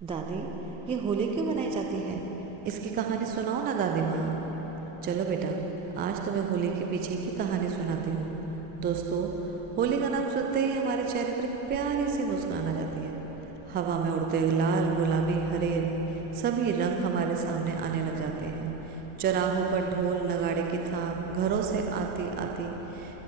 दादी, ये होली क्यों मनाई जाती है? इसकी कहानी सुनाओ ना दादी माँ। चलो बेटा, आज तुम्हें होली के पीछे की कहानी सुनाती हूँ। दोस्तों, होली का नाम सुनते ही हमारे चेहरे पर एक प्यारी सी मुस्कान आ जाती है। हवा में उड़ते लाल, गुलाबी, हरे सभी रंग हमारे सामने आने लग जाते हैं। चौराहों पर ढोल नगाड़े की थाप, घरों से आती आती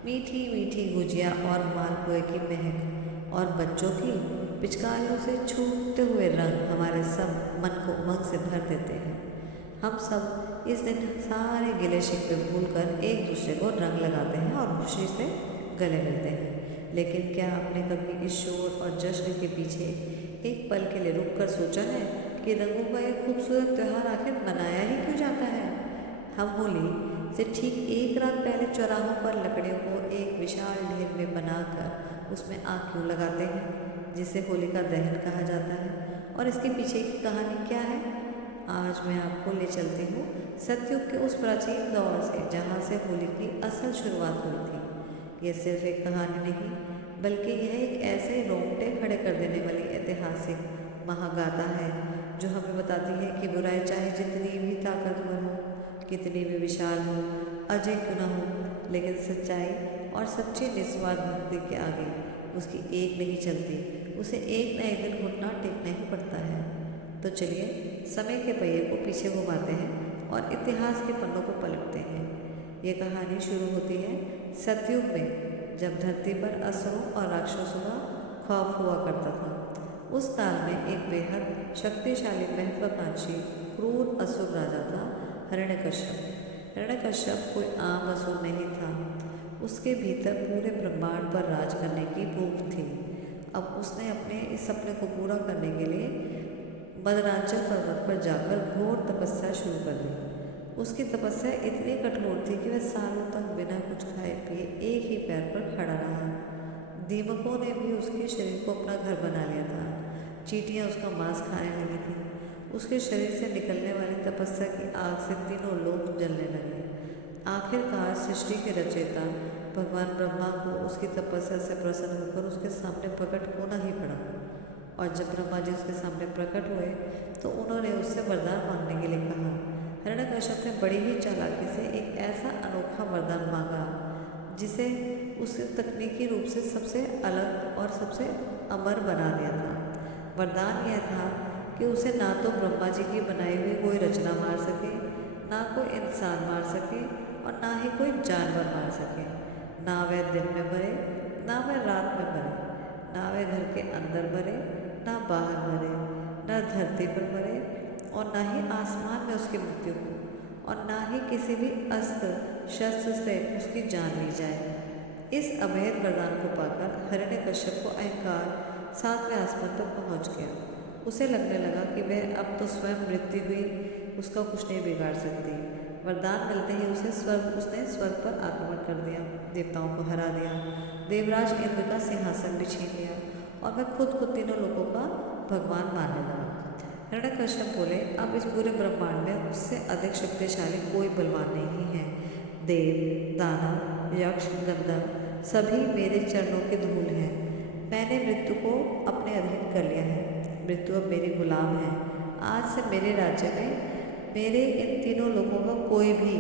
मीठी मीठी गुजिया और मालपुए की महक और बच्चों की पिचकारियों से छूटते हुए रंग हमारे सब मन को उमंग से भर देते हैं। हम सब इस दिन सारे गिले शिकवे भूलकर एक दूसरे को रंग लगाते हैं और खुशी से गले मिलते हैं। लेकिन क्या आपने कभी इस शोर और जश्न के पीछे एक पल के लिए रुक कर सोचा है कि रंगों का एक खूबसूरत त्यौहार आखिर मनाया ही क्यों जाता है? हम होली से ठीक एक रात पहले चौराहों पर लकड़ियों को एक विशाल ढेर में बनाकर उसमें आग क्यों लगाते हैं, जिसे होलिका दहन कहा जाता है? और इसके पीछे की कहानी क्या है? आज मैं आपको ले चलती हूँ सतयुग के उस प्राचीन दौर से जहाँ से होली की असल शुरुआत हुई थी। यह सिर्फ एक कहानी नहीं, बल्कि यह एक ऐसे रोंगटे खड़े कर देने वाली ऐतिहासिक महागाथा है जो हमें बताती है कि बुराई चाहे जितनी भी ताकतवर हो, कितनी भी विशाल हो, अजय क्यों न हो, लेकिन सच्चाई और सच्ची निस्वार्थ भक्ति के आगे उसकी एक नहीं चलती। उसे एक न एक दिन घुटना टेकना ही पड़ता है। तो चलिए समय के पहिए को पीछे घुमाते हैं और इतिहास के पन्नों को पलटते हैं। ये कहानी शुरू होती है सतयुग में, जब धरती पर असुरों और राक्षसों का खौफ हुआ करता था। उस काल में एक बेहद शक्तिशाली महत्वाकांक्षी क्रूर असुर राजा था हिरण्यकश्यप। हिरण्यकश्यप कोई आम असुर नहीं था। उसके भीतर पूरे ब्रह्मांड पर राज करने की भूख थी। अब उसने अपने इस सपने को पूरा करने के लिए मदरांचल पर्वत पर जाकर घोर तपस्या शुरू कर दी। उसकी तपस्या इतनी कठोर थी कि वह सालों तक बिना कुछ खाए पिए एक ही पैर पर खड़ा रहा। दीमकों ने भी उसके शरीर को अपना घर बना लिया था। चींटियाँ उसका मांस खाने लगी थी। उसके शरीर से निकलने वाली तपस्या की आग से तीनों लोग जलने लगे। आखिरकार सृष्टि के रचयिता भगवान ब्रह्मा को उसकी तपस्या से प्रसन्न होकर उसके सामने प्रकट होना ही पड़ा। और जब ब्रह्मा जी उसके सामने प्रकट हुए तो उन्होंने उससे वरदान मांगने के लिए कहा। हिरण्यकश्यप ने बड़ी ही चालाकी से एक ऐसा अनोखा वरदान मांगा जिसे उसे तकनीकी रूप से सबसे अलग और सबसे अमर बना दिया था। वरदान यह था कि उसे ना तो ब्रह्मा जी की बनाई हुई कोई रचना मार सके, ना कोई इंसान मार सके और ना ही कोई जानवर मार सके। ना वह दिन में मरे, ना वह रात में मरे, ना वह घर के अंदर मरे, ना बाहर मरे, ना धरती पर मरे और ना ही आसमान में उसकी मृत्यु हो और ना ही किसी भी अस्त्र शस्त्र से उसकी जान ली जाए। इस अभेद वरदान को पाकर हिरण्यकश्यप को अहंकार 7वें आसमान पर पहुंच गया। उसे लगने लगा कि वह अब तो स्वयं मृत्यु हुई उसका कुछ नहीं बिगाड़ सकती। वरदान मिलते ही उसने स्वर्ग पर आक्रमण कर दिया, देवताओं को हरा दिया, देवराज इंद्र का सिंहासन भी छीन लिया और वह खुद को तीनों लोगों का भगवान मानने लगा। हिरण्यकश्यप बोले, अब इस पूरे ब्रह्मांड में उससे अधिक शक्तिशाली कोई बलवान नहीं है। देव, दानव, यक्ष, गंधर्व सभी मेरे चरणों की धूल हैं। मैंने मृत्यु को अपने अधीन कर लिया है। मृत्यु अब मेरी गुलाम है। आज से मेरे राज्य में मेरे इन तीनों लोगों का कोई भी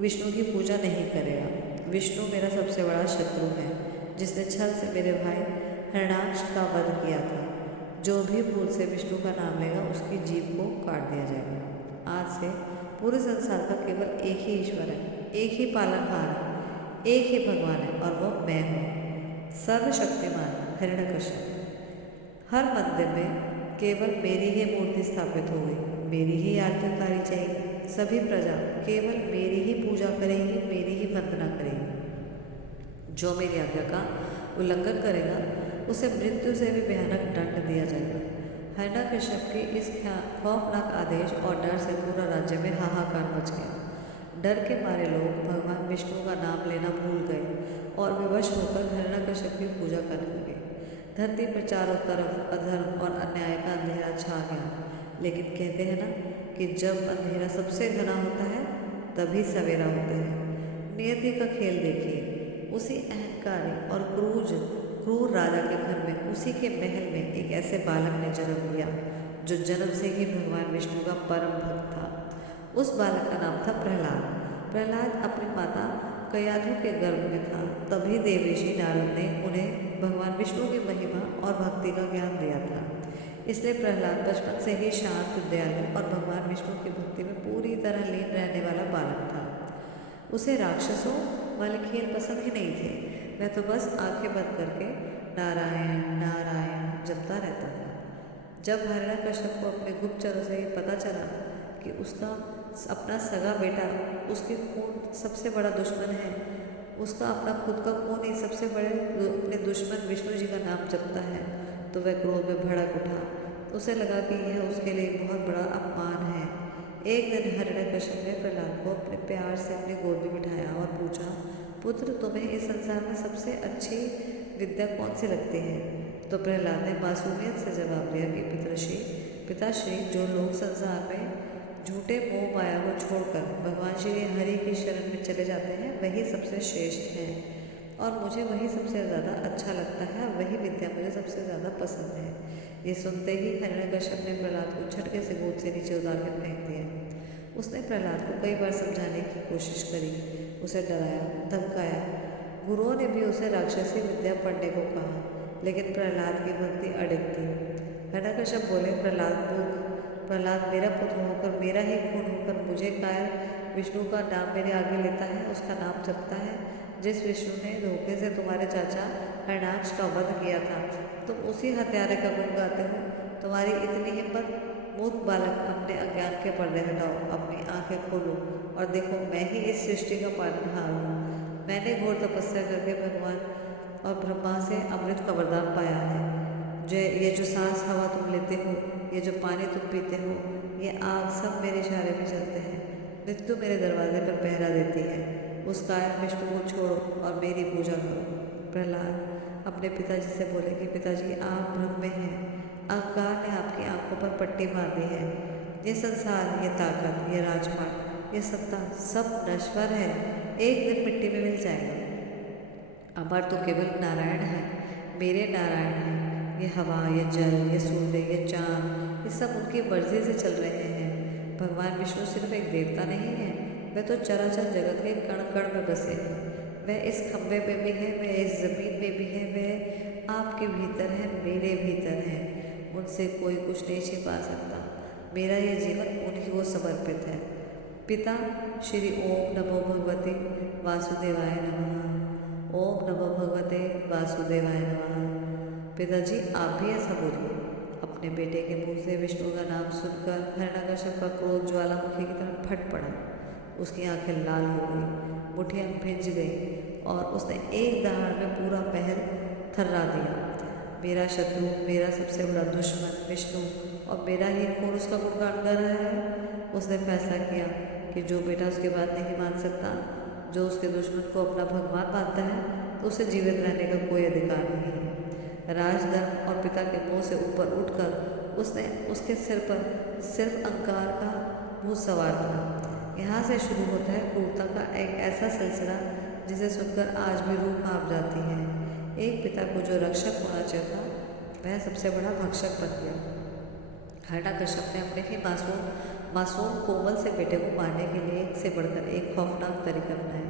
विष्णु की पूजा नहीं करेगा। विष्णु मेरा सबसे बड़ा शत्रु है, जिसने छल से मेरे भाई हिरण्याक्ष का वध किया था। जो भी भूल से विष्णु का नाम लेगा उसकी जीभ को काट दिया जाएगा। आज से पूरे संसार का केवल एक ही ईश्वर है, एक ही पालनहार है, एक ही भगवान है और वह मैं हूँ, सर्वशक्तिमान हिरण्यकश्यप। हर मंदिर में केवल मेरी ही मूर्ति स्थापित होगी, मेरी ही आरती उतारी जाएगी। सभी प्रजा केवल मेरी ही पूजा करेगी, मेरी ही वंदना करेगी। जो मेरी आज्ञा का उल्लंघन करेगा उसे मृत्यु से भी भयानक दंड दिया जाएगा। हिरण्यकश्यप के इस खौफनाक आदेश और डर से पूरा राज्य में हाहाकार मच गया। डर के मारे लोग भगवान विष्णु का नाम लेना भूल गए और विवश होकर हिरण्यकश्यप की पूजा करने लगे। धरती पर चारों तरफ अधर्म और अन्याय का अंधेरा छा गया। लेकिन कहते हैं ना कि जब अंधेरा सबसे घना होता है तभी सवेरा होता है। नियति का खेल देखिए, उसी अहंकारी और क्रूर क्रूर राजा के घर में, उसी के महल में एक ऐसे बालक ने जन्म लिया जो जन्म से ही भगवान विष्णु का परम भक्त था। उस बालक का नाम था प्रहलाद। प्रहलाद अपनी माता कयाधु के गर्भ में था। तभी देवऋषि नारद ने उन्हें भगवान विष्णु की महिमा और भक्ति का ज्ञान दिया था। इसलिए प्रहलाद बचपन से ही शांत, दयालु और भगवान विष्णु की भक्ति में पूरी तरह लीन रहने वाला बालक था। उसे राक्षसों वाले खेल पसंद ही नहीं थे। वह तो बस आंखें बंद करके नारायण नारायण जपता रहता था। जब हिरण्यकश्यप को अपने गुप्तचरों से ये पता चला कि उसका अपना सगा बेटा उसके खून सबसे बड़ा दुश्मन है, उसका अपना खुद का खून ही सबसे बड़े अपने दुश्मन विष्णु जी का नाम जपता है, तो वह क्रोध में भड़क उठा। उसे लगा कि यह उसके लिए बहुत बड़ा अपमान है। एक दिन हिरण्यकश्यप ने प्रहलाद को अपने प्यार से अपनी गोद में बिठाया और पूछा, पुत्र, तुम्हें इस संसार में सबसे अच्छी विद्या कौन सी लगती है? तो प्रहलाद ने मासूमियत से जवाब दिया कि पिताश्री, जो लोग संसार में झूठे मोह माया को छोड़कर भगवान श्री हरि की शरण में चले जाते हैं, वही सबसे श्रेष्ठ है और मुझे वही सबसे ज़्यादा अच्छा लगता है और वही विद्या मुझे सबसे ज़्यादा पसंद है। ये सुनते ही हिरण्यकश्यप ने प्रहलाद को झटके से गोद से नीचे उतार कर फेंक दिया। उसने प्रहलाद को कई बार समझाने की कोशिश करी, उसे डराया, धमकाया। गुरुओं ने भी उसे राक्षसी विद्या पढ़ने को कहा, लेकिन प्रहलाद की भक्ति अडिग थी। हिरण्यकश्यप बोले, प्रहलाद मेरा पुत्र होकर, मेरा ही खून होकर मुझे कायर विष्णु का नाम मेरे आगे लेता है, उसका नाम जपता है। जिस विष्णु ने धोखे से तुम्हारे चाचा हिरण्याक्ष का वध किया था, तुम उसी हत्यारे का गुण गाते हो। तुम्हारी इतनी हिम्मत? मूर्ख बालक, अपने अज्ञान के पर्दे हटाओ, अपनी आंखें खोलो और देखो, मैं ही इस सृष्टि का पालनहार हूँ। मैंने घोर तपस्या करके भगवान और ब्रह्मा से अमृत का वरदान पाया है। ये जो सांस हवा तुम लेते हो, ये जो पानी तुम पीते हो, ये आग, सब मेरे इशारे में चलते हैं। मृत्यु मेरे दरवाजे पर पहरा देती है। उस कायर विष्णु को छोड़ो और मेरी पूजा करो। प्रहलाद अपने पिताजी से बोले कि पिताजी, आप ब्रह्म में हैं। अहंकार ने आपकी आंखों पर पट्टी बांधी है। ये संसार, ये ताकत, ये राजपाट, ये सत्ता सब नश्वर है, एक दिन मिट्टी में मिल जाएगा। अमर तो केवल नारायण है, मेरे नारायण हैं। ये हवा, ये जल, ये सूर्य, ये चाँद, ये सब उनकी मर्जी से चल रहे हैं। भगवान विष्णु सिर्फ एक देवता नहीं है, वह तो चराचर जगत के कण कण में बसे हैं। वह इस खम्भे में भी है, वह इस जमीन में भी है, वह आपके भीतर है, मेरे भीतर है। उनसे कोई कुछ नहीं छिपा सकता। मेरा ये जीवन उन्हीं को समर्पित है। पिता श्री ओम नमो भगवते वासुदेवाय नमः। ओम नमो भगवते वासुदेवाय नमः। पिताजी, आप भी ऐसा बोलिए। अपने बेटे के मुंह से विष्णु का नाम सुनकर हिरण्यकश्यप का क्रोध ज्वालामुखी की तरह फट पड़ा। उसकी आंखें लाल हो गई, मुठियाँ भिंज गई और उसने एक दहाड़ में पूरा महल थर्रा दिया। मेरा शत्रु, मेरा सबसे बड़ा दुश्मन विष्णु और मेरा ही खून उसका गुणगान कर रहा है। उसने फैसला किया कि जो बेटा उसकी बात नहीं मान सकता, जो उसके दुश्मन को अपना भगवान मानता है, तो उसे जीवित रहने का कोई अधिकार नहीं है। राजधर्म और पिता के मुंह से ऊपर उठकर उसने उसके सिर पर सिर्फ अहंकार का भूत सवार था। यहाँ से शुरू होता है क्रूरता का एक ऐसा सिलसिला जिसे सुनकर आज भी रूह कांप जाती है। एक पिता को जो रक्षक होना चाहिए था, वह सबसे बड़ा भक्षक बन गया। हिरण्यकश्यप ने अपने ही मासूम कोमल से बेटे को मारने के लिए एक से बढ़कर एक खौफनाक तरीका अपनाया।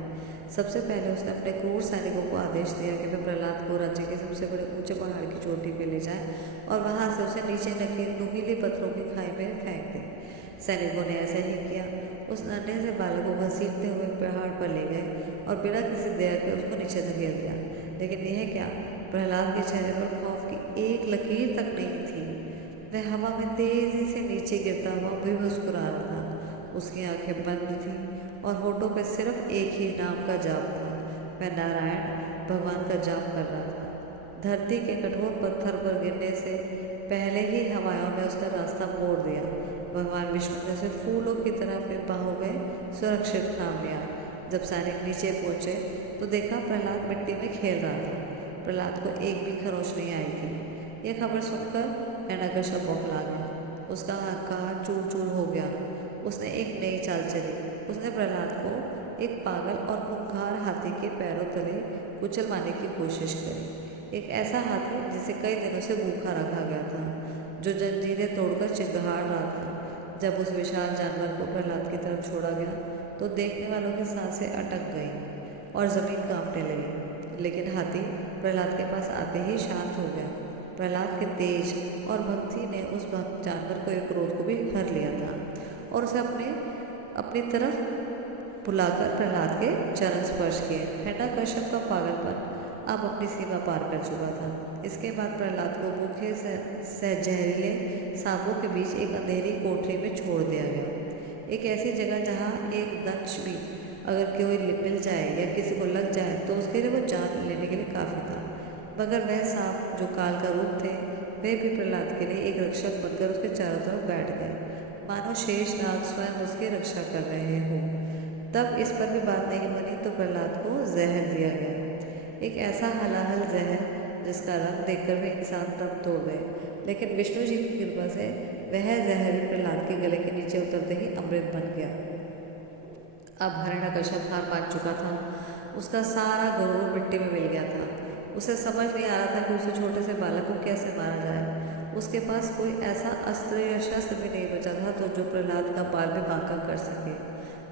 सबसे पहले उसने अपने क्रूर सैनिकों को आदेश दिया कि वे प्रहलाद को राज्य के सबसे बड़े ऊंचे पहाड़ की चोटी पर ले जाएं और वहां से उसे नीचे नुकीले पत्थरों की खाई में फेंक दें। सैनिकों ने ऐसा ही किया। उस नन्हे से बालक को घसीटते हुए पहाड़ पर ले गए और बिना किसी दया के उसको नीचे धकेल दिया। लेकिन यह क्या, प्रहलाद के चेहरे पर खौफ की एक लकीर तक नहीं थी। वह हवा में तेजी से नीचे गिरता हुआ भी मुस्कुरा रहा था। उसकी आंखें बंद थीं और होठों पे सिर्फ एक ही नाम का जाप था। वह नारायण भगवान का जाप कर रहा था। धरती के कठोर पत्थर पर गिरने से पहले ही हवाओं ने उसका रास्ता मोड़ दिया। भगवान विष्णु ने उसे फूलों की तरह अपने बाहों में सुरक्षित थाम लिया। जब सैनिक नीचे पहुंचे तो देखा प्रहलाद मिट्टी में खेल रहा था। प्रहलाद को एक भी खरोच नहीं आई थी। यह खबर सुनकर हिरण्यकश्यप बौखला गया। उसका अहंकार चूर चूर हो गया। उसने एक नई चाल चली। उसने प्रहलाद को एक पागल और खूंखार हाथी के पैरों तले कुचलवाने की कोशिश करी। एक ऐसा हाथी जिसे कई दिनों से भूखा रखा गया था, जो जंजीरें तोड़कर चिल्लाहट रहा था। जब उस विशाल जानवर को प्रहलाद की तरफ छोड़ा गया तो देखने वालों की सांसें अटक गईं और जमीन कांपने लगी। लेकिन हाथी प्रहलाद के पास आते ही शांत हो गया। प्रहलाद के तेज और भक्ति ने उस जानवर को एक क्रोध को भी हर लिया था और उसे अपनी तरफ बुलाकर प्रहलाद के चरण स्पर्श किए। हिरण्यकश्यप का पागलपन अब अपनी सीमा पार कर चुका था। इसके बाद प्रहलाद को भूखे से जहरीले सांपों के बीच एक अंधेरी कोठरी में छोड़ दिया गया। एक ऐसी जगह जहाँ एक दंश भी अगर कोई मिल जाए या किसी को लग जाए तो उसके लिए वो जान लेने के लिए काफ़ी था। मगर वह सांप जो काल का रूप थे, वे भी प्रहलाद के लिए एक रक्षक बनकर उसके चारों तरफ बैठ गए, मानो शेष नाग स्वयं उसकी रक्षा कर रहे हों। तब इस पर भी बात नहीं बनी तो प्रहलाद को जहर दिया गया, एक ऐसा हलाहल जहर जिसका रंग देखकर भी इंसान दम तोड़ गए। लेकिन विष्णु जी की कृपा से वह जहर प्रहलाद के गले के नीचे उतरते ही अमृत बन गया। अब हिरण्यकश्यप हार मान चुका था। उसका सारा गरुड़ मिट्टी में मिल गया था। उसे समझ नहीं आ रहा था कि उसे छोटे से बालक को कैसे मारा जाए। उसके पास कोई ऐसा अस्त्र या शस्त्र भी नहीं बचा था तो जो प्रहलाद का बाल भी बांका कर सके।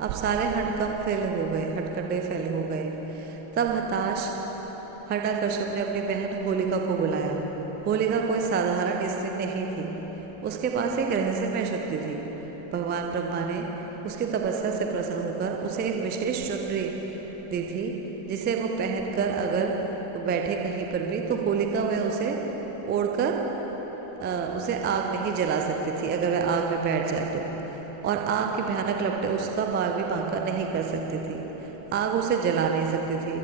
अब सारे हथकंडे फैले हो गए। तब हताश हिरण्यकश्यप ने अपनी बहन होलिका को बुलाया। होलिका कोई साधारण स्त्री नहीं थी, उसके पास एक रहस्यमय शक्ति थी। भगवान ब्रह्मा ने उसकी तपस्या से प्रसन्न होकर उसे एक विशेष चुनरी दी थी, जिसे वो पहनकर अगर बैठे कहीं पर भी तो होलिका वह उसे ओढ़कर उसे आग नहीं जला सकती थी अगर वह आग में बैठ जाए तो, और आग की भयानक लपटें उसका बाल भी बांका नहीं कर सकती थी। आग उसे जला नहीं सकती थी।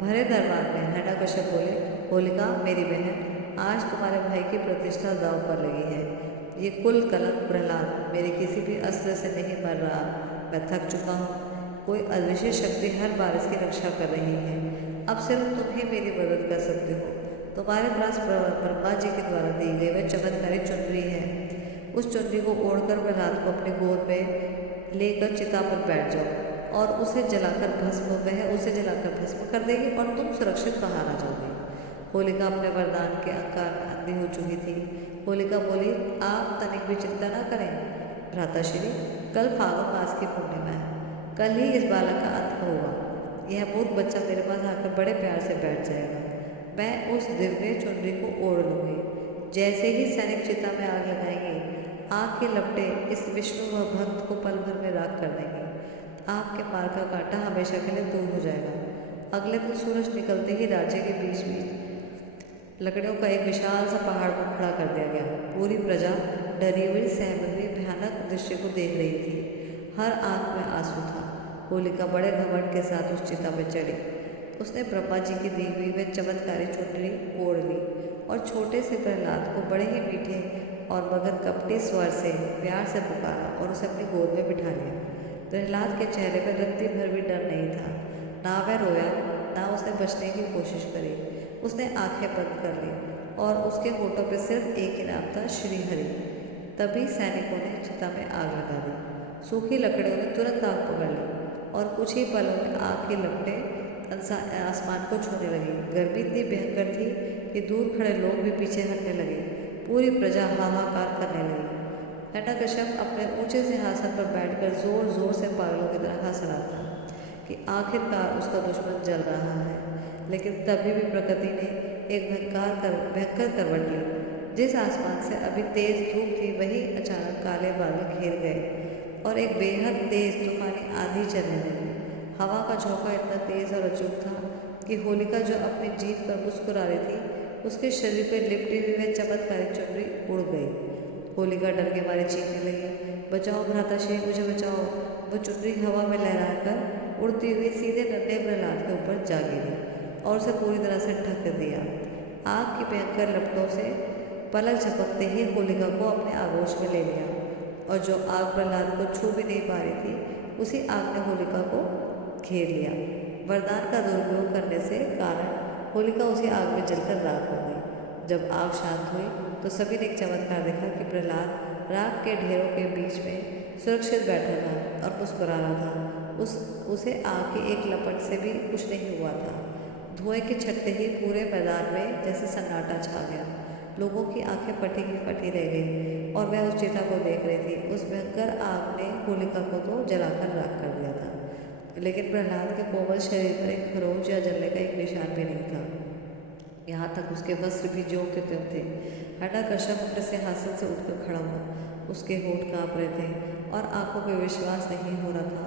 भरे दरबार में हिरण्यकश्यप बोले, होलिका मेरी बहन, आज तुम्हारे भाई की प्रतिष्ठा दांव पर लगी है। ये कुल कलंक प्रहलाद मेरे किसी भी अस्त्र से नहीं मर रहा। मैं थक चुका हूँ। कोई अदृश्य शक्ति हर बार इसकी रक्षा कर रही है। अब सिर्फ तुम ही मेरी मदद कर सकते हो। तुम्हारे पास ब्रह्मा जी के द्वारा दी गई वह चमत्कारी चुनरी है। उस चुनरी को ओढ़कर प्रहलाद को अपने गोद में लेकर चिता पर बैठ जाओ और उसे जलाकर भस्म कर देगी और तुम सुरक्षित बाहर आ जाओगे। होलिका अपने वरदान के अहंकार में अंधी हो चुकी थी। होलिका बोली, आप तनिक भी चिंता न करें भ्राताश्री, कल फागुन मास की पूर्णिमा है। कल ही इस बालक का अंत होगा। यह मूर्ख बच्चा मेरे पास आकर बड़े प्यार से बैठ जाएगा। मैं उस दिव्य चुनरी को ओढ़ लूँगी। जैसे ही सैनिक चिता में आग लगाएंगे, आग की लपटें इस विष्णु व भक्त को पल भर में राख कर देंगे। आपके पार का कांटा हमेशा के लिए दूर हो जाएगा। अगले दिन सूरज निकलते ही राज्य के बीच लकड़ियों का एक विशाल सा पहाड़ पर खड़ा कर दिया गया। पूरी प्रजा डरी हुई सहमी हुई भयानक दृश्य को देख रही थी। हर आंख में आंसू था। होलिका बड़े घमंड के साथ उस चिता में चढ़ी। उसने ब्रह्मा जी की दी हुई वह चमत्कारी चुनरी ओढ़ ली और छोटे से प्रहलाद को बड़े ही मीठे और मगर कपटी स्वर से प्यार से पुकारा और उसे अपनी गोद में बिठा लिया। प्रहलाद के चेहरे पर रत्ती भर भी डर नहीं था। ना वह रोया, ना उसने बचने की कोशिश करी। उसने आंखें बंद कर ली और उसके होठों पर सिर्फ एक ही नाम था, श्री हरि। तभी सैनिकों ने चिता में आग लगा दी। सूखी लकड़ियों ने तुरंत आग पकड़ ली और कुछ ही पलों में आग की लपटें आसमान को छूने लगी। गर्मी इतनी भयंकर थी कि दूर खड़े लोग भी पीछे हटने लगे। पूरी प्रजा हाहाकार करने लगी। हिरण्यकश्यप अपने ऊंचे सिंहासन पर बैठकर जोर जोर से पागलों की तरह हंस रहा था कि आखिरकार उसका दुश्मन जल रहा है। लेकिन तभी भी प्रकृति ने एक भयंकर करवट ली। जिस आसमान से अभी तेज धूप थी, वही अचानक काले बादल घेर गए और एक बेहद तेज तूफानी आंधी चलने लगी। हवा का झोंका इतना तेज और अचूक था कि होलिका जो अपनी जीत पर मुस्कुरा रही थी, उसके शरीर पर लिपटी हुई वह चमत्कारी चुनरी उड़ गई। होलिका डर के मारे चीखने लगी, बचाओ भ्राताश्री, मुझे बचाओ। वो चुनरी हवा में लहराकर उड़ती हुई सीधे नन्हे प्रहलाद के ऊपर जा गिरी और उसे पूरी तरह से ढक दिया। आग की भयंकर लपटों से पलक झपकते ही होलिका को अपने आगोश में ले लिया और जो आग प्रहलाद को छू भी नहीं पा रही थी, उसी आग ने होलिका को घेर लिया। वरदान का दुरुपयोग करने से कारण होलिका उसी आग में जलकर राख हो गई। जब आग शांत हुई तो सभी ने एक चमत्कार देखा कि प्रहलाद राख के ढेरों के बीच में सुरक्षित बैठा था और मुस्कुरा रहा था। उसे आग की एक लपट से भी कुछ नहीं हुआ था। धुएं के छटते ही पूरे मैदान में जैसे सन्नाटा छा गया। लोगों की आंखें फटी की फटी रह गई और वह उस चिता को देख रही थी। उस भयंकर आग ने होलिका को तो जलाकर राख कर दिया था, लेकिन प्रहलाद के कोमल शरीर पर एक खरोंच या जलने का एक निशान भी नहीं था। यहाँ तक उसके वस्त्र भी ज्यों के त्यों थे। हठाकश्यप अपने सिंहासन से उठकर खड़ा हुआ। उसके होंठ काँप रहे थे और आंखों पे विश्वास नहीं हो रहा था।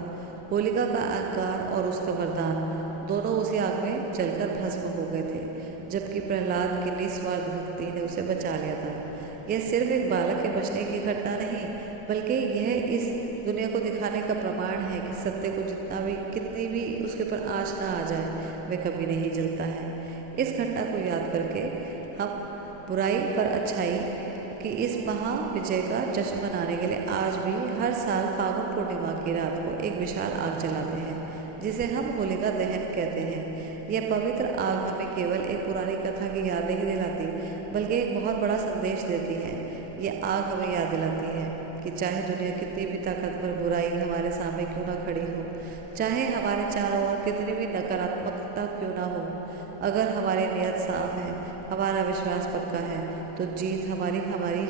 होलिका का अहंकार और उसका वरदान दोनों उसी आग में जलकर भस्म हो गए थे, जबकि प्रहलाद की निस्वार्थ भक्ति ने उसे बचा लिया था। यह सिर्फ एक बालक के बचने की घटना नहीं, बल्कि यह इस दुनिया को दिखाने का प्रमाण है कि सत्य को कितनी भी उसके ऊपर आँच ना आ जाए, वह कभी नहीं जलता है। इस घटना को याद करके हम बुराई पर अच्छाई कि इस महाविजय का जश्न मनाने के लिए आज भी हर साल फागुन पूर्णिमा की रात को एक विशाल आग जलाते हैं, जिसे हम होलिका दहन कहते हैं। यह पवित्र आग हमें केवल एक पुरानी कथा की याद नहीं दिलाती, बल्कि एक बहुत बड़ा संदेश देती है। यह आग हमें याद दिलाती है कि चाहे दुनिया कितनी भी ताकतवर बुराई हमारे सामने क्यों ना खड़ी हो, चाहे हमारे चारों ओर कितनी भी नकारात्मकता क्यों ना हो, अगर हमारी नीयत साफ है, हमारा विश्वास पक्का है, तो जीत हमारी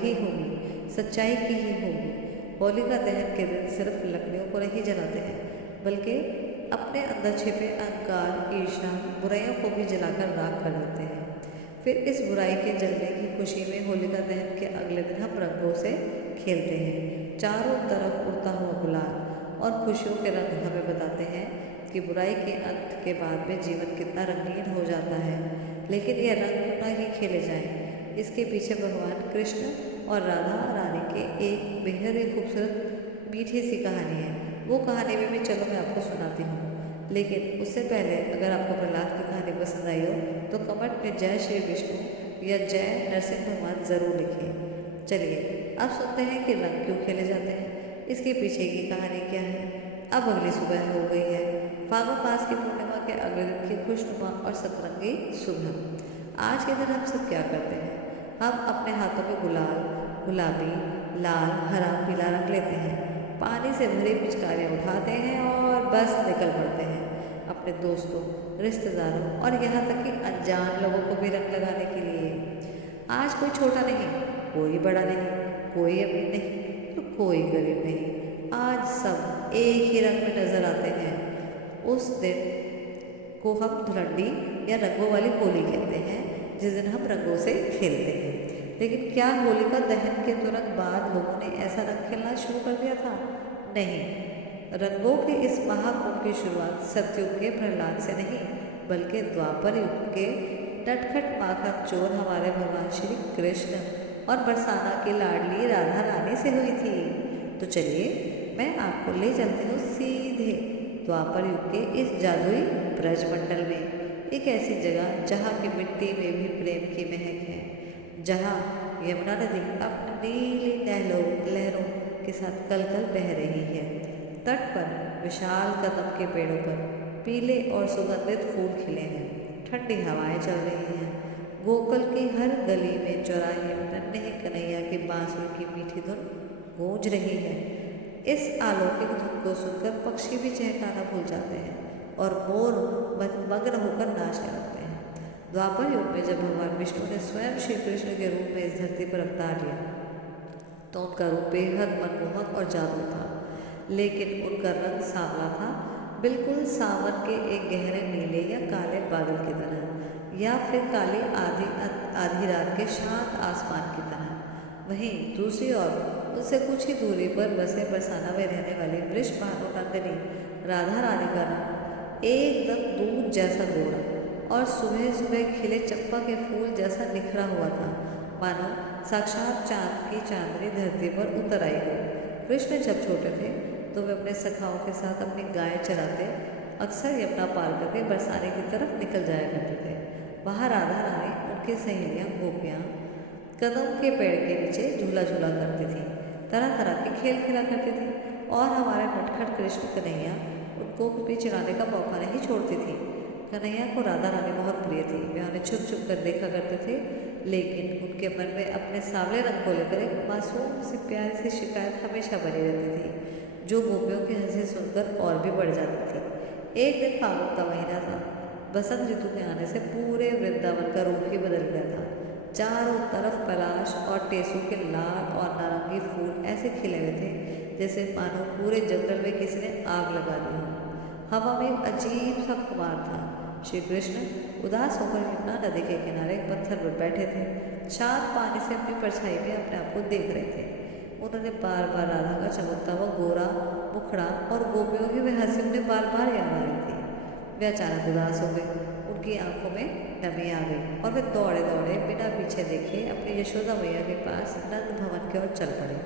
ही होगी, सच्चाई की ही होगी। होलिका दहन के दिन सिर्फ लकड़ियों को नहीं जलाते हैं, बल्कि अपने अंदर छिपे अहंकार, ईर्ष्या, बुराइयों को भी जलाकर राख कर देते हैं। फिर इस बुराई के जलने की खुशी में होलिका दहन के अगले दिन हम रंगों से खेलते हैं। चारों तरफ उड़ता हुआ गुलाल और खुशियों के रंग हमें बताते हैं कि बुराई के अंत के बाद में जीवन कितना रंगीन हो जाता है। लेकिन यह रंग क्यों ना ही खेले जाएं, इसके पीछे भगवान कृष्ण और राधा रानी के एक बेहद ही खूबसूरत मीठी सी कहानी है। वो कहानी भी चलो मैं आपको सुनाती हूँ, लेकिन उससे पहले अगर आपको प्रहलाद की कहानी पसंद आई हो तो कमेंट में जय श्री विष्णु या जय नरसिंह भगवान ज़रूर लिखिए। चलिए अब सुनते हैं कि रंग क्यों खेले जाते हैं, इसके पीछे की कहानी क्या है। अब अगली सुबह हो गई है, फागुन मास की पूर्णिमा के अगले दिन की खुशनुमा और सतरंगी सुबह। आज के दिन हम सब क्या करते हैं? हम अपने हाथों में गुलाल, गुलाबी, लाल, हरा, पीला रंग लेते हैं, पानी से भरी पिचकारियाँ उठाते हैं और बस निकल पड़ते हैं अपने दोस्तों, रिश्तेदारों और यहाँ तक कि अनजान लोगों को भी रंग लगाने के लिए। आज कोई छोटा नहीं, कोई बड़ा नहीं, कोई अमीर नहीं तो कोई गरीब नहीं, आज सब एक ही रंग में नजर आते हैं। उस दिन को हम धुलंडी या रंगों वाली होली कहते हैं, जिस दिन हम रंगों से खेलते हैं। लेकिन क्या होलिका दहन के तुरंत बाद लोगों ने ऐसा रंग खेलना शुरू कर दिया था? नहीं, रंगों के इस महाकुंभ की शुरुआत सतयुग के प्रहलाद से नहीं, बल्कि द्वापर युग के नटखट माखन चोर हमारे भगवान श्री कृष्ण और बरसाना की लाडली राधा रानी से हुई थी। तो चलिए मैं आपको ले चलती हूँ सीधे द्वापर युग के इस जादुई ब्रजमंडल में, एक ऐसी जगह जहाँ की मिट्टी में भी प्रेम की महक है, जहाँ यमुना नदी अपनी नीली लहरों के साथ कल कल बह रही है। तट पर विशाल कदम के पेड़ों पर पीले और सुगंधित फूल खिले हैं, ठंडी हवाएं चल रही हैं। गोकुल की हर गली में चौराहे में नन्हे कन्हैया की बांसुरी की मीठी धुन गूंज रही है। इस अलौकिक धुन को सुनकर पक्षी भी चहकाना भूल जाते हैं और मोर मग्न होकर नाचने लगते हैं। द्वापर युग में जब भगवान विष्णु ने स्वयं श्री कृष्ण के रूप में इस धरती पर अवतार लिया, तो उनका रूप बेहद मनमोहक और जादू था, लेकिन उनका रंग सांवला था, बिल्कुल सावन के एक गहरे नीले या काले बादल की तरह, या फिर काली आधी रात के शांत आसमान की तरह। वहीं दूसरी ओर उससे कुछ ही दूरी पर बसे बरसाना में रहने वाली वृषभानु नंदिनी राधा रानी का रंग एकदम दूध जैसा गोरा और सुबह सुबह खिले चंपा के फूल जैसा निखरा हुआ था, मानो साक्षात चांद की चांदनी धरती पर उतर आई हो। कृष्ण जब छोटे थे तो वे अपने सखाओं के साथ अपनी गाय चराते अक्सर यमुना पार करके बरसाने की तरफ निकल जाया करते थे। वहाँ राधा रानी उनकी सहेलियाँ गोपियाँ कदम के पेड़ के नीचे झूला झूला करती थी, तरह तरह के खेल खेला करती थी और हमारे नटखट कृष्ण कन्हैया उनको भी चलाने का मौका नहीं छोड़ती थी। कन्हैया को राधा रानी बहुत प्रिय थी, वे उन्हें छुप छुप कर देखा करते थे, लेकिन उनके मन में अपने सांवले रंग को लेकर एक मासूम सी प्यारी सी शिकायत हमेशा बनी रहती थी, जो गोपियों की हंसी सुनकर और भी बढ़ जाती थी। एक दिन फागुन का महीना था, बसंत ऋतु के आने से पूरे वृंदावन का रूप ही बदल गया था। चारों तरफ पलाश और टेसू के लाल और नारंगी फूल ऐसे खिले हुए थे जैसे मानो पूरे जंगल में किसी ने आग लगा दी हो। हवा में एक अजीब सा खुमार था। श्री कृष्ण उदास होकर यमुना नदी के किनारे एक पत्थर पर बैठे थे। शांत पानी से अपनी परछाई में अपने आप को देख रहे थे। उन्होंने बार बार राधा का चमकता हुआ गोरा मुखड़ा और गोपियों की वह हंसी उन्हें बार बार याद आ रही थी। वे अचानक उदास हो गए। उनकी आंखों में नमी आ गई और वे दौड़े दौड़े बिना पीछे देखे अपनी यशोदा मैया के पास नंद भवन की ओर चल पड़े।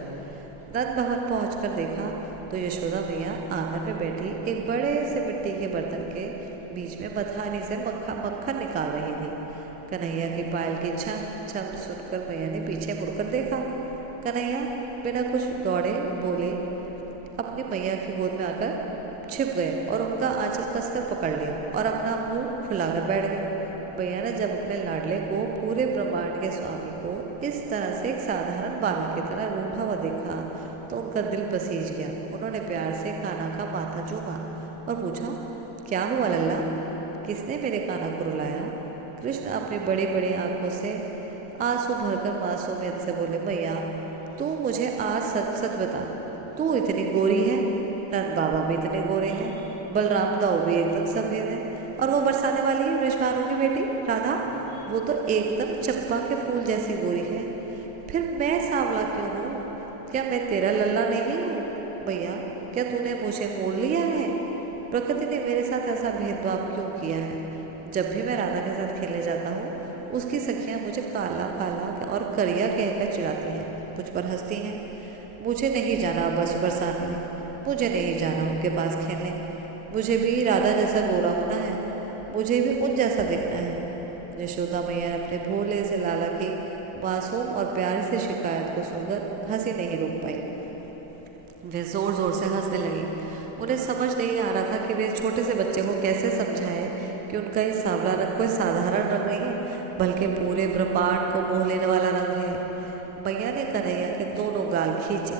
नंद भवन पहुंचकर देखा तो यशोदा मैया आंगन में बैठी एक बड़े से मिट्टी के बर्तन के बीच में मथानी से मक्खन निकाल रही थी। कन्हैया की पायल की छम छम सुनकर मैया ने पीछे मुड़कर देखा। कन्हैया बिना कुछ दौड़े बोले अपनी मैया की गोद में आकर छिप गए और उनका आंचल कसकर पकड़ लिया और अपना मुंह फुलाकर बैठ गए। मैया ने जब अपने लाडले को पूरे ब्रह्मांड के स्वामी को इस तरह से एक साधारण बालक की तरह रूठा हुआ देखा तो उनका दिल पसीज गया। उन्होंने प्यार से कान्हा का माथा चूमा और पूछा, क्या हुआ लल्ला, किसने मेरे कान्हा को रुलाया? कृष्ण अपनी बड़ी बड़ी आंखों से आंसू भरकर मासूमियत से बोले, मैया तू मुझे आज सच सच बता, तू इतनी गोरी है, नंद बाबा भी इतने गोरे हैं, बलराम दाऊ भी एकदम सफेद है, और वो बरसाने वाली है वृषभानु की बेटी राधा, वो तो एकदम चंपा के फूल जैसी गोरी है। फिर मैं सांवला क्यों हूँ? क्या मैं तेरा लल्ला नहीं हूँ? भैया क्या तूने मुझे मोड़ लिया है? प्रकृति ने मेरे साथ ऐसा भेदभाव क्यों किया है? जब भी मैं राधा के साथ खेलने जाता हूँ उसकी सखियाँ मुझे काला काला और करिया कहकर चिढ़ाती हैं, मुझ पर हंसती हैं। मुझे नहीं जाना बस बरसाने, मुझे नहीं जाना उनके पास खेलने। मुझे भी राधा जैसा गोरा होना है, मुझे भी उन जैसा दिखना है। यशोदा मैया ने अपने भोले से लाला की मासूम और प्यारी से शिकायत को सुनकर हंसी नहीं रोक पाई। वे जोर जोर से हंसने लगी। उन्हें समझ नहीं आ रहा था कि वे छोटे से बच्चे को कैसे समझाएं कि उनका ये सांवला रंग कोई साधारण रंग नहीं बल्कि पूरे ब्रह्मांड को मोह लेने वाला रंग है। मैया ने कन्हैया के दोनों गाल खींचे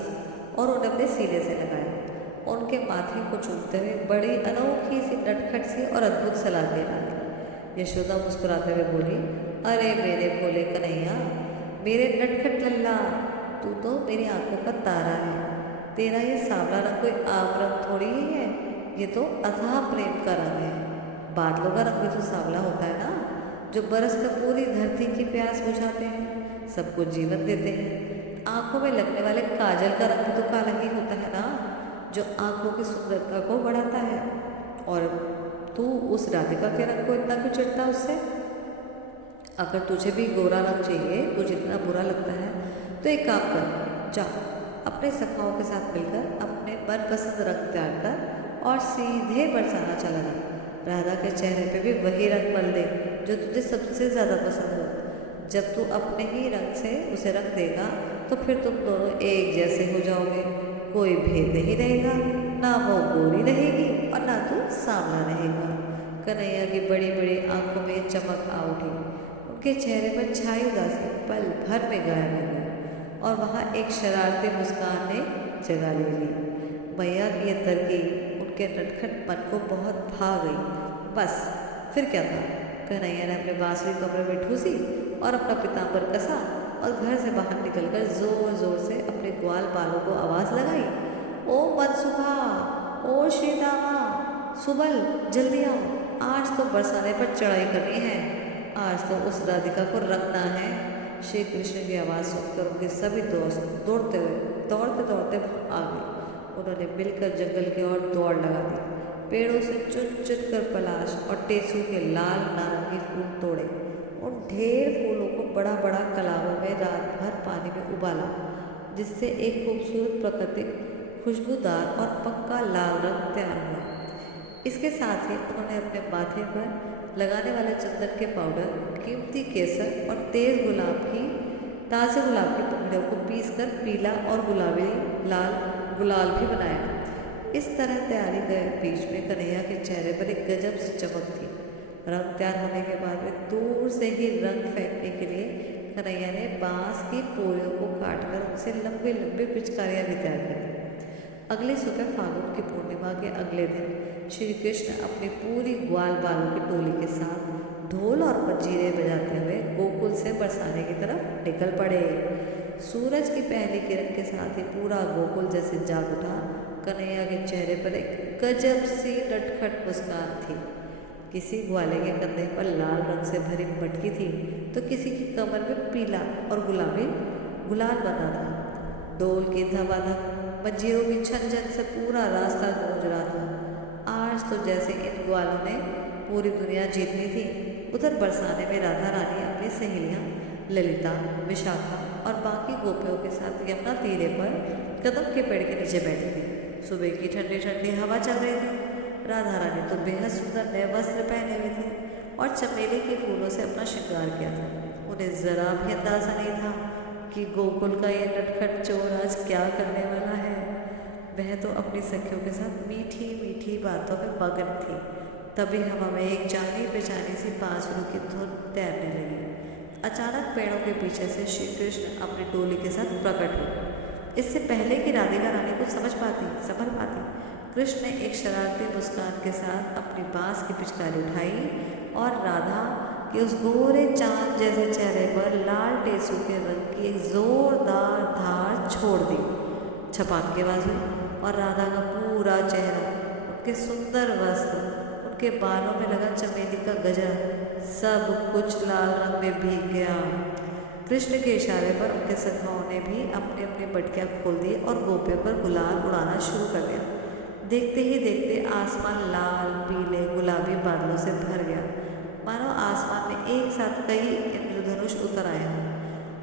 और उन्हें अपने सीने से लगाया। उनके माथे को चूमते हुए बड़ी अनोखी सी नटखट सी और अद्भुत सलाह देना दी। यशोदा मुस्कुराते हुए बोली, अरे मेरे भोले कन्हैया, मेरे नटखट लल्ला, तू तो मेरी आंखों का तारा है। तेरा ये सांवला रंग कोई आम रंग थोड़ी ही है, ये तो अथाह प्रेम का रंग है। बादलों का रंग भी तो सांवला होता है ना, जो बरस कर पूरी धरती की प्यास बुझाते हैं, सबको जीवन देते हैं। आंखों में लगने वाले काजल का रंग भी तो काला ही होता है ना, जो आंखों की सुंदरता को बढ़ाता है। और तू उस राधिका के रंग को इतना क्यों चिढ़ता उससे? अगर तुझे भी गोरा रंग चाहिए, तुझे इतना बुरा लगता है, तो एक काम कर, जा अपने सखाओं के साथ मिलकर अपने मनपसंद रंग तैयार कर और सीधे बरसाना चला जा। राधा के चेहरे पे भी वही रंग मल दे जो तुझे सबसे ज़्यादा पसंद हो। जब तू अपने ही रंग से उसे रंग देगा तो फिर तुम दोनों एक जैसे हो जाओगे, कोई भेद नहीं रहेगा, ना वो गोरी रहेगी और ना तू सांवला रहेगा। कन्हैया की बड़ी बड़ी आंखों में चमक आ उठी। उनके चेहरे पर छाई उदासी पल भर में गायब हो गई और वहाँ एक शरारती मुस्कान ने जगह ले ली। मैया की यह तरकीब उनके नटखट मन को बहुत भा गई। बस फिर क्या था, कन्हैया ने अपने बांसुरी कमरे में ठूसी और अपना पीताम्बर कसा और घर से बाहर निकलकर जोर जोर से अपने ग्वाल बालों को आवाज़ लगाई, ओ मनसुखा, ओ श्रीदामा, सुबल, जल्दी आओ, आज तो बरसाने पर चढ़ाई करनी है, आज तो उस राधिका को रखना है। श्री कृष्ण की आवाज़ सुनकर उनके सभी दोस्त दौड़ते दौड़ते आ गए। उन्होंने मिलकर जंगल की ओर दौड़ लगा दी। पेड़ों से चुन चुन कर पलाश और टेसू के लाल नारंगी फूल तोड़े। उन ढेर फूलों को बड़ा बड़ा कलावों में रात भर पानी में उबाला, जिससे एक खूबसूरत प्राकृतिक खुशबूदार और पक्का लाल रंग तैयार हुआ। इसके साथ ही उन्होंने अपने माथे पर लगाने वाले चंदन के पाउडर, कीमती केसर और ताज़े गुलाब की पंखुड़ियों को पीसकर पीला और गुलाबी लाल गुलाल भी बनाया। इस तरह तैयारी के बीच में कन्हैया के चेहरे पर एक गजब से चमक थी। रंग तैयार होने के बाद में दूर से ही रंग फेंकने के लिए कन्हैया ने बांस की पोरियों को काटकर उनसे लंबी लंबी पिचकारियाँ भी तैयार कर दी। अगली सुबह फागुन की पूर्णिमा के अगले दिन श्री कृष्ण अपनी पूरी ग्वाल बालों की टोली के साथ ढोल और मंजीरे बजाते हुए गोकुल से बरसाने की तरफ निकल पड़े। सूरज की पहली किरण के साथ ही पूरा गोकुल जैसे जाग उठा। कन्हैया के चेहरे पर एक गजब सी नटखट मुस्कान थी। किसी ग्वाले के कंधे पर लाल रंग से भरी मटकी थी तो किसी की कमर में पीला और गुलाबी गुलाल बना था। डोल की धमाधम मंजीरों की छन से पूरा रास्ता गूंज रहा था। आज तो जैसे इन ग्वालों ने पूरी दुनिया जीत ली थी। उधर बरसाने में राधा रानी अपनी सहेलियां ललिता, विशाखा और बाकी गोपियों के साथ यमुना तीरे पर कदम के पेड़ के नीचे बैठी थी। सुबह की ठंडी ठंडी हवा चल रही थी। राधा रानी तो बेहद सुंदर नए वस्त्र पहने हुए थे और चमेली के फूलों से अपना श्रृंगार किया था। उन्हें जरा भी अंदाजा नहीं था कि गोकुल का ये नटखट चोर आज क्या करने वाला है। वह तो अपनी सखियों के साथ मीठी मीठी बातों में मगन थी। तभी हवा में एक जानी पहचानी सी बांसुरी की धुन तैरने लगी। अचानक पेड़ों के पीछे से श्री कृष्ण अपनी टोली के साथ प्रकट हुए। इससे पहले कि राधिका रानी कुछ संभल पाती, कृष्ण ने एक शरारती मुस्कान के साथ अपनी बांस की पिचकारी उठाई और राधा के उस गोरे चांद जैसे चेहरे पर लाल टेसू के रंग की एक जोरदार धार छोड़ दी। छपाक की आवाज हुई और राधा का पूरा चेहरा, उनके सुंदर वस्त्र, उनके बालों में लगा चमेली का गजरा, सब कुछ लाल रंग में भीग गया। कृष्ण के इशारे पर उनके सखाओं ने भी अपनी अपनी मटकियाँ खोल दी और गोपियों पर गुलाल उड़ाना शुरू कर दिया। देखते ही देखते आसमान लाल, पीले, गुलाबी बादलों से भर गया, मानो आसमान में एक साथ कई इंद्रधनुष उतर आए हों।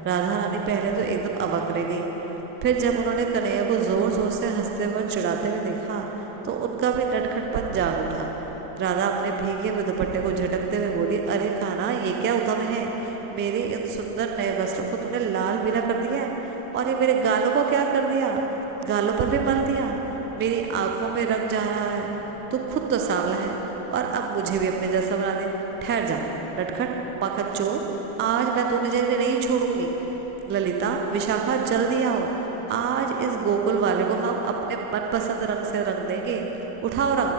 राधा रानी पहले तो एकदम अवाक रह गई। फिर जब उन्होंने कन्हैया को जोर जोर से हंसते हुए चिढ़ाते हुए देखा तो उनका भी नटखटपन जाग उठा। राधा अपने भीगे हुए दुपट्टे को झटकते हुए बोली, अरे कान्हा, ये क्या उद्यम है? मेरे इन सुंदर नए वस्त्रों को तुमने लाल पीला कर दिया और ये मेरे गालों को क्या कर दिया? गालों पर भी मल दिया। मेरी आंखों में रंग जा रहा है। तू खुद तो सांवला है और अब मुझे भी अपने जैसा बना दे। ठहर जा नटखट पाखंड चोर, आज मैं तुम्हें जैसे नहीं छोड़ूंगी। ललिता, विशाखा, जल्दी आओ, आज इस गोकुल वाले को हम अपने मनपसंद रंग से रंग देंगे। उठाओ रंग,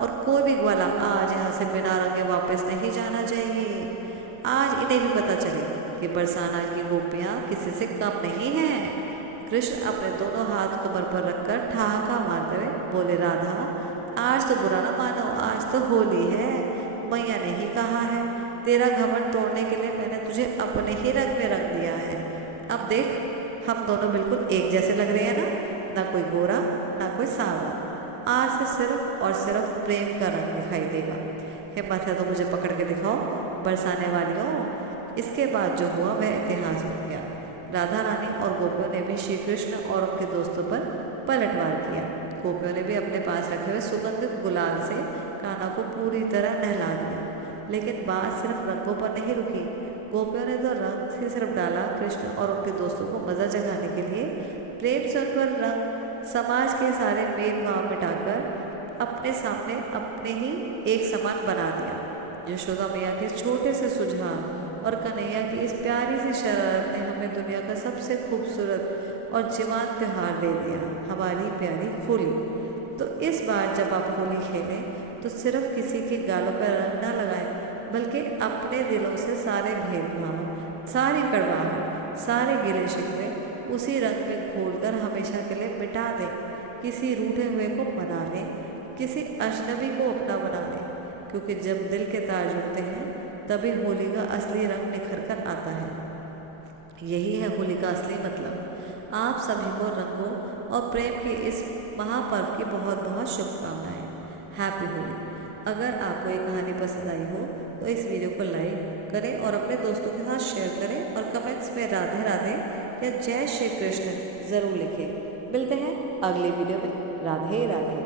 और कोई भी ग्वाला आज यहाँ से बिना रंगे वापस नहीं जाना चाहिए। आज इन्हें भी पता चले कि बरसाना की गोपियाँ किसी से कम नहीं हैं। कृष्ण अपने दोनों हाथ कमर पर रखकर ठहाका मारते हुए बोले, राधा, आज तो बुरा ना मानो, आज तो होली है। मैया ने ही कहा है, तेरा घमंड तोड़ने के लिए मैंने तुझे अपने ही रंग में रख दिया है। अब देख, हम दोनों बिल्कुल एक जैसे लग रहे हैं ना कोई गोरा ना कोई सांवला। आज से सिर्फ और सिर्फ प्रेम का रंग दिखाई देगा। हिम्मत है तो मुझे पकड़ के दिखाओ बरसाने वालियों। इसके बाद जो हुआ वह इतिहास बन गया। राधा रानी और गोपियों ने भी श्री कृष्ण और उनके दोस्तों पर पलटवार किया। गोपियों ने भी अपने पास रखे हुए सुगंधित गुलाल से कान्हा को पूरी तरह नहला दिया। लेकिन बात सिर्फ रंगों पर नहीं रुकी। गोपियों ने तो रंग ही सिर्फ डाला। कृष्ण और उनके दोस्तों को मज़ा जगाने के लिए प्रेम से उन पर रंग, समाज के सारे भेदभाव मिटाकर अपने सामने अपने ही एक समान बना दिया। यशोदा मैया के छोटे से सुझाव और कन्हैया की इस प्यारी सी शरारत ने हमें दुनिया का सबसे खूबसूरत और जीवंत त्योहार दे दिया, हमारी प्यारी होली। तो इस बार जब आप होली खेलें तो सिर्फ किसी के गालों पर रंग ना लगाएं, बल्कि अपने दिलों से सारे भेदभाव, सारी कड़वाहट, सारे गिले शिकवे उसी रंग में घोलकर हमेशा के लिए मिटा दें। किसी रूठे हुए को मना लें, किसी अजनबी को अपना बना लें, क्योंकि जब दिल के तार जुड़ते हैं तभी होली का असली रंग निखर कर आता है। यही है होली का असली मतलब। आप सभी को रंगों और प्रेम के इस महापर्व की बहुत बहुत शुभकामनाएं। हैप्पी होली। अगर आपको ये कहानी पसंद आई हो तो इस वीडियो को लाइक करें और अपने दोस्तों के साथ शेयर करें और कमेंट्स में राधे राधे या जय श्री कृष्ण ज़रूर लिखें। मिलते हैं अगले वीडियो में। राधे राधे।